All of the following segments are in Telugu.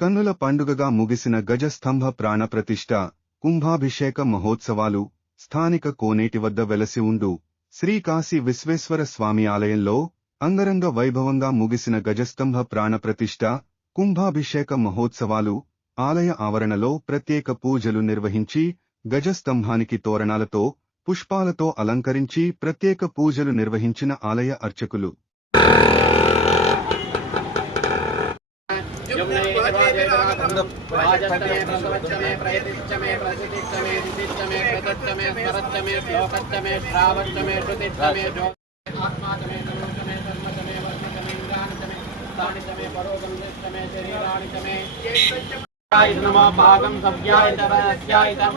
కన్నుల పండుగగా ముగిసిన గజస్తంభ ప్రాణప్రతిష్ఠ కుంభాభిషేక మహోత్సవాలు స్థానిక కోనేటి వద్ద వెలసి ఉండు. శ్రీకాశీ విశ్వేశ్వర స్వామి ఆలయంలో అంగరంగ వైభవంగా ముగిసిన గజస్తంభ ప్రాణప్రతిష్ఠ కుంభాభిషేక మహోత్సవాలు ఆలయ ఆవరణలో ప్రత్యేక పూజలు నిర్వహించి గజస్తంభానికి తోరణాలతో పుష్పాలతో అలంకరించి ప్రత్యేక పూజలు నిర్వహించిన ఆలయ అర్చకులు. ప్రవచమే ప్రయతిష్టమే ప్రసిదిష్టమే దిశిష్టమే ప్రతిష్టమే స్మరచ్చమే శ్లోకచ్చమే శ్రావచ్చమే శృతిష్టమే ఆత్మాచమే సర్వచమే ధర్మచమే వర్షమే భాగం సవ్యాయ తరస్యాయ తమ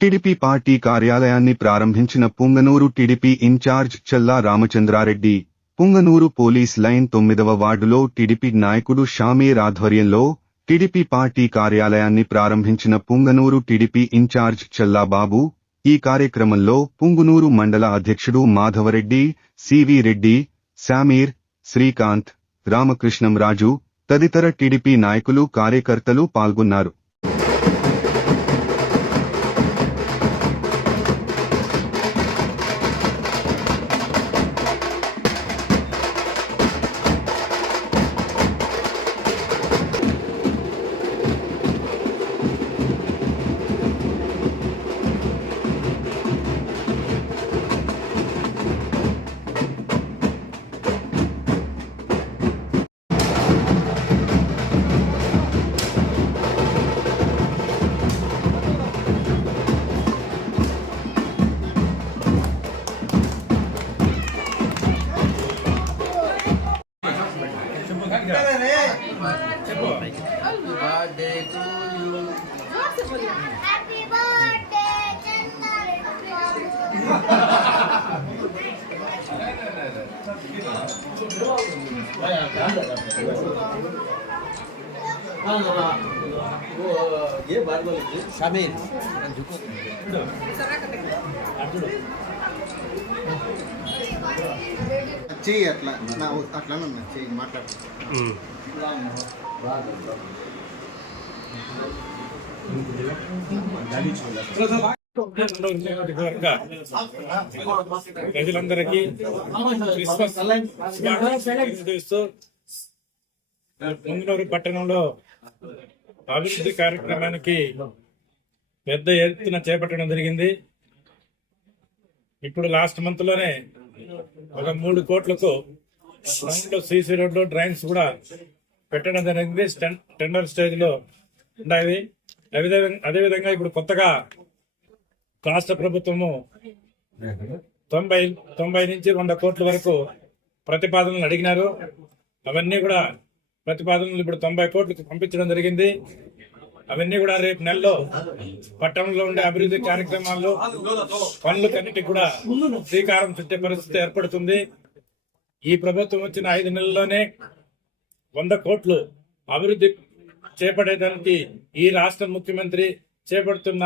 టీడీపీ పార్టీ కార్యాలయాన్ని ప్రారంభించిన Punganur TDP incharge Challa Ramachandra Reddy Punganur police line తొమ్మిదవ వార్డులో టీడీపీ నాయకుడు షామీర్ ఆధ్వర్యంలో టీడీపీ పార్టీ కార్యాలయాన్ని ప్రారంభించిన పుంగనూరు టీడీపీ ఇన్ఛార్జ్ చల్లాబాబు ఈ కార్యక్రమంలో పుంగునూరు మండల అధ్యక్షుడు మాధవరెడ్డి సివి రెడ్డి శామీర్ శ్రీకాంత్ రామకృష్ణం రాజు తదితర టీడీపీ నాయకులు కార్యకర్తలు పాల్గొన్నారు. Chandan. చెయ్యి అట్లా నా అట్లా చెయ్యి మాట్లాడు నియోజకవర్గ ప్రజలందరికీ క్రిస్మస్ శుభాకాంక్షలు పట్టణంలో అభివృద్ధి కార్యక్రమానికి పెద్ద ఎత్తున చేపట్టడం జరిగింది. ఇప్పుడు లాస్ట్ మంత్లోనే ఒక మూడు కోట్లకు గ్రౌండ్ సీసీ రోడ్లు డ్రైన్స్ కూడా పెట్టడం జరిగింది. టెండర్ స్టేజ్లో ఉన్నాయి అదేవిధంగా అదేవిధంగా ఇప్పుడు కొత్తగా రాష్ట్ర ప్రభుత్వము తొంభై తొంభై నుంచి వంద కోట్ల వరకు ప్రతిపాదనలు అడిగినారు. అవన్నీ కూడా ప్రతిపాదనలు ఇప్పుడు తొంభై కోట్లకు పంపించడం జరిగింది. అవన్నీ కూడా రేపు నెలలో పట్టణంలో ఉండే అభివృద్ధి కార్యక్రమాల్లో పనులకన్నిటికి కూడా శ్రీకారం చుట్టే పరిస్థితి ఏర్పడుతుంది. ఈ ప్రభుత్వం వచ్చిన ఐదు నెలల్లోనే వంద కోట్లు అభివృద్ధి చేపట్టేదానికి ఈ రాష్ట్ర ముఖ్యమంత్రి చేపడుతున్న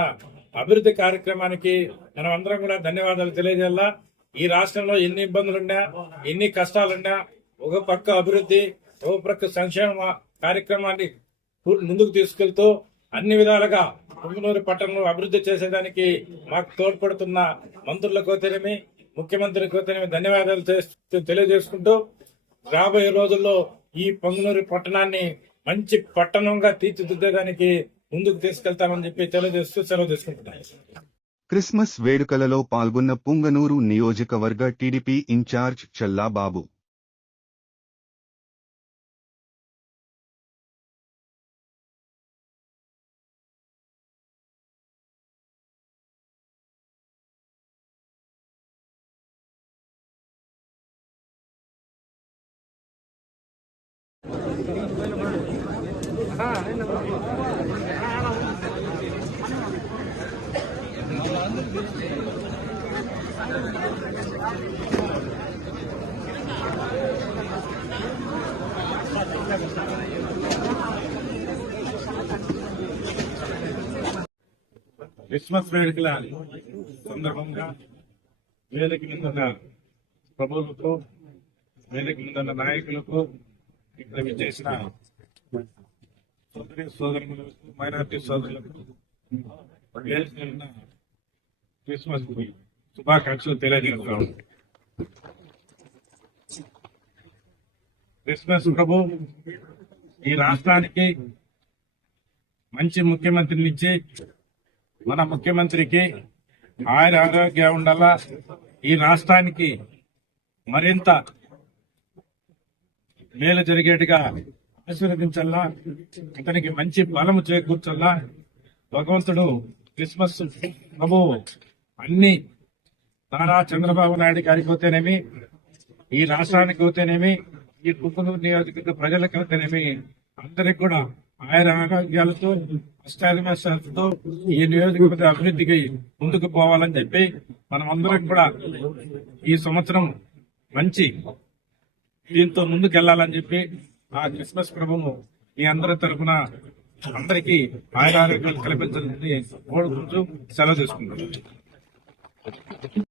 అభివృద్ధి కార్యక్రమానికి మనం అందరం కూడా ధన్యవాదాలు తెలియజేయాలా? ఈ రాష్ట్రంలో ఎన్ని ఇబ్బందులున్నా ఎన్ని కష్టాలున్నా ఒక పక్క అభివృద్ధి ఒక పక్క సంక్షేమ కార్యక్రమాన్ని ముందుకు తీసుకెళ్తూ అన్ని విధాలుగా పుంగనూరు పట్టణంలో అభివృద్ధి చేసేదానికి మాకు తోడ్పడుతున్న మంత్రులకు తెలిమి ముఖ్యమంత్రికి తెలిమి ధన్యవాదాలు తెలియజేసుకుంటూ రాబోయే రోజుల్లో ఈ పొంగనూరు పట్టణాన్ని మంచి పట్టణంగా తీర్చిదిద్దేదానికి ముందుకు తీసుకెళ్తామని చెప్పి తెలియజేస్తూ సెలవు తీసుకుంటున్నాను క్రిస్మస్ వేడుకలలో పాల్గొన్న పుంగనూరు నియోజకవర్గ టీడీపీ ఇన్ఛార్జ్ చల్లాబాబు. క్రిస్మస్ వేడుకల సందర్భంగా వేదిక ముందున్న ఉన్న ప్రభువులకు వేదిక మీద నాయకులకు ఇక్కడ విచ్చేసిన సోదరి సోదరులకు మైనార్టీ సోదరులకు క్రిస్మస్ శుభాకాంక్షలు తెలియజేస్తాం. క్రిస్మస్ ప్రభు ఈ రాష్ట్రానికి మంచి ముఖ్యమంత్రిని ఇచ్చి మన ముఖ్యమంత్రికి ఆయన ఆరోగ్యం ఉండాలా? ఈ రాష్ట్రానికి మరింత మేలు జరిగేట్టుగా ఆశీర్వదించల్లా అతనికి మంచి బలము చేకూర్చల్లా. భగవంతుడు క్రిస్మస్ ప్రభు అన్ని నారా చంద్రబాబు నాయుడు గారికి పోతేనేమి ఈ రాష్ట్రానికి పోతేనేమి ఈ కుప్పనూరు నియోజకవర్గ ప్రజలకు అయితేనేమి అందరికి కూడా ఆయన ఆరోగ్యాలతో అష్టాదిమశాలతో ఈ నియోజకవర్గ అభివృద్ధికి ముందుకు పోవాలని చెప్పి మనం అందరం కూడా ఈ సంవత్సరం మంచి దీంతో ముందుకెళ్ళాలని చెప్పి ఆ క్రిస్మస్ ప్రభువు మీ అందరి తరఫున అందరికీ ఆయన ఆరోగ్యాలు కల్పించాలని కోరుకుంటూ సెలవు తీసుకుంటాం